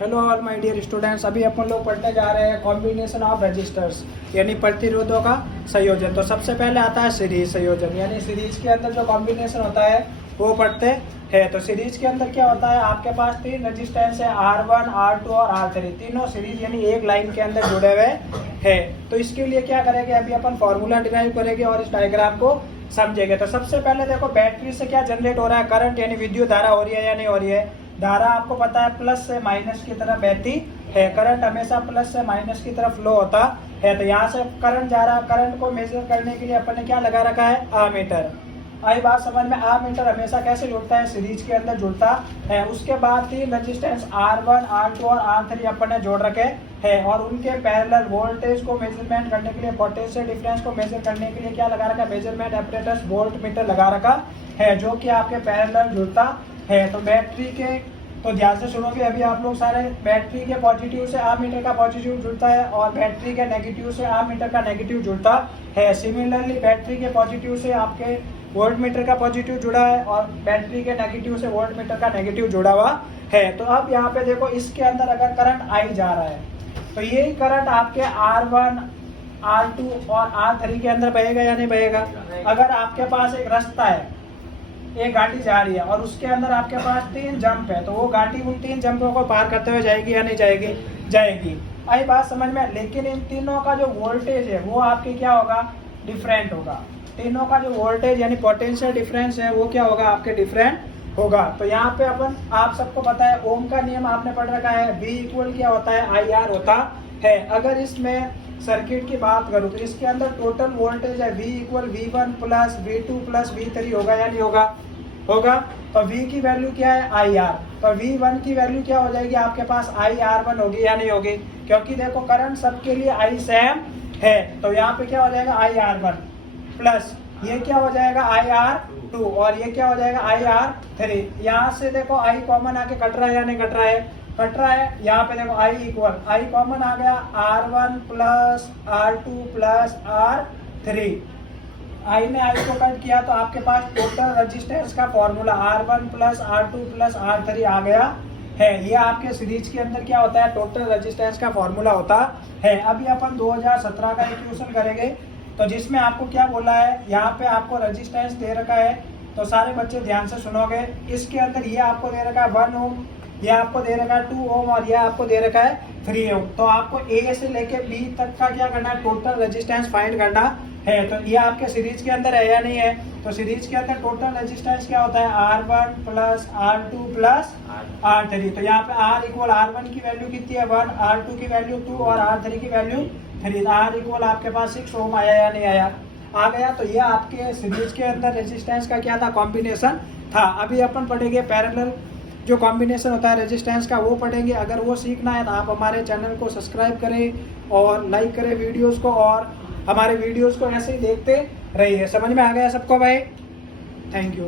Hello all my dear students, अभी अपन लोग पढ़ने जा रहे हैं कॉम्बिनेशन ऑफ रजिस्टर्स यानी प्रतिरोधों का संयोजन। तो सबसे पहले आता है सीरीज संयोजन, यानी सीरीज के अंदर जो कॉम्बिनेशन होता है वो पढ़ते हैं। तो सीरीज के अंदर क्या होता है, आपके पास तीन रजिस्टेंस है R1, R2 और R3, तीनों सीरीज यानी एक लाइन के अंदर जुड़े हुए हैं। तो इसके लिए क्या करेंगे, अभी अपन फॉर्मूला डिराइव करेंगे और इस डायग्राम को समझेंगे। तो सबसे पहले देखो, बैटरी से क्या जनरेट हो रहा है, करंट यानी विद्युत धारा हो रही है या नहीं हो रही है। धारा आपको पता है प्लस से माइनस की तरफ बहती है, करंट हमेशा प्लस से माइनस की तरफ फ्लो होता है। तो यहाँ से करंट जा रहा है, करंट को मेजर करने के लिए अपन ने क्या लगा रखा है, आमीटर। आई बात समझ में। आमीटर हमेशा कैसे जुड़ता है, सीरीज के अंदर जुड़ता है। उसके बाद तीन रेजिस्टेंस R1, R2 और R3 अपन ने जोड़ रखे हैं और उनके पैरेलल वोल्टेज को मेजरमेंट करने के लिए, पोटेंशियल डिफरेंस को मेजर करने के लिए क्या लगा रखा है, मेजरमेंट एपरेटस वोल्ट मीटर लगा रखा है, जो कि आपके पैरेलल जुड़ता है। तो बैटरी के, तो ध्यान से सुनोगे अभी आप लोग सारे, बैटरी के पॉजिटिव से आमीटर का पॉजिटिव जुड़ता है और बैटरी के नेगेटिव से आमीटर का नेगेटिव जुड़ता है। सिमिलरली बैटरी के पॉजिटिव से आपके वोल्ट मीटर का पॉजिटिव जुड़ा है और बैटरी के नेगेटिव से वोल्ट मीटर का नेगेटिव जुड़ा हुआ है। तो अब यहाँ पे देखो, इसके अंदर अगर करंट आई जा रहा है तो यही करंट आपके R1, R2 और R3 के अंदर बहेगा या नहीं बहेगा। अगर आपके पास एक रास्ता है, एक गाड़ी जा रही है और उसके अंदर आपके पास तीन जंप है, तो वो गाड़ी उन तीन जंपों को पार करते हुए जाएगी या नहीं जाएगी, जाएगी। आई बात समझ में। लेकिन इन तीनों का जो वोल्टेज है वो आपके क्या होगा, डिफरेंट होगा। तीनों का जो वोल्टेज यानी पोटेंशियल डिफरेंस है वो क्या होगा, आपके डिफरेंट होगा। तो यहाँ पे अपन, आप सबको पता है ओम का नियम आपने पढ़ रखा है, V इक्वल क्या होता है, IR होता है। अगर इसमें सर्किट की बात करूँ तो इसके अंदर टोटल वोल्टेज है V equal V1 plus V2 plus V3 होगा या नहीं होगा, होगा। तो V की वैल्यू क्या है, IR। तो V1 की वैल्यू क्या हो जाएगी, आपके पास IR1 होगी या नहीं होगी, क्योंकि देखो करंट सबके लिए I सेम है। तो यहाँ पे क्या हो जाएगा, IR1 प्लस ये क्या हो जाएगा, IR2 और ये क्या हो जाएगा, IR3। यहाँ से देखो I कॉमन आके कट रहा है या नहीं कट रहा है, कट रहा है। यहाँ पे देखो I इक्वल, I कॉमन आ गया, R1 plus R2 plus R3। I ने I को कट किया तो आपके पास टोटल रेजिस्टेंस का formula R1 plus R2 plus R3 आ गया है। ये आपके सीरीज के अंदर क्या होता है, टोटल रेजिस्टेंस का फॉर्मूला होता है। अभी अपन 2017 का एक क्वेश्चन करेंगे, तो जिसमें आपको क्या बोला है, यहाँ पे आपको रेजिस्टेंस दे रखा है। तो सारे बच्चे ध्यान से सुनोगे, इसके अंदर ये आपको दे रखा है 1 ओम, ये आपको दे रखा है 2 ओम और ये आपको दे रखा है 3 ओम। तो आपको A से लेके B तक का क्या करना है, टोटल रेजिस्टेंस फाइंड करना है। तो ये आपके सीरीज के अंदर है या नहीं है। तो सीरीज के अंदर टोटल रेजिस्टेंस क्या होता है, R1 plus R2 plus R3। तो यहाँ पे R इक्वल R1 की वैल्यू कितनी है, 1, R2 की वैल्यू 2 और R3 की वैल्यू 3। R इक्वल आपके पास 6 ओम आया या नहीं आया, आ गया। तो ये आपके सीरीज के अंदर रेजिस्टेंस का क्या था, कॉम्बिनेशन था। अभी अपन पढ़ेंगे पैरेलल जो कॉम्बिनेशन होता है रेजिस्टेंस का, वो पढ़ेंगे। अगर वो सीखना है तो आप हमारे चैनल को सब्सक्राइब करें और लाइक करें वीडियोस को, और हमारे वीडियोस को ऐसे ही देखते रहिए। समझ में आ गया सबको भाई, थैंक यू।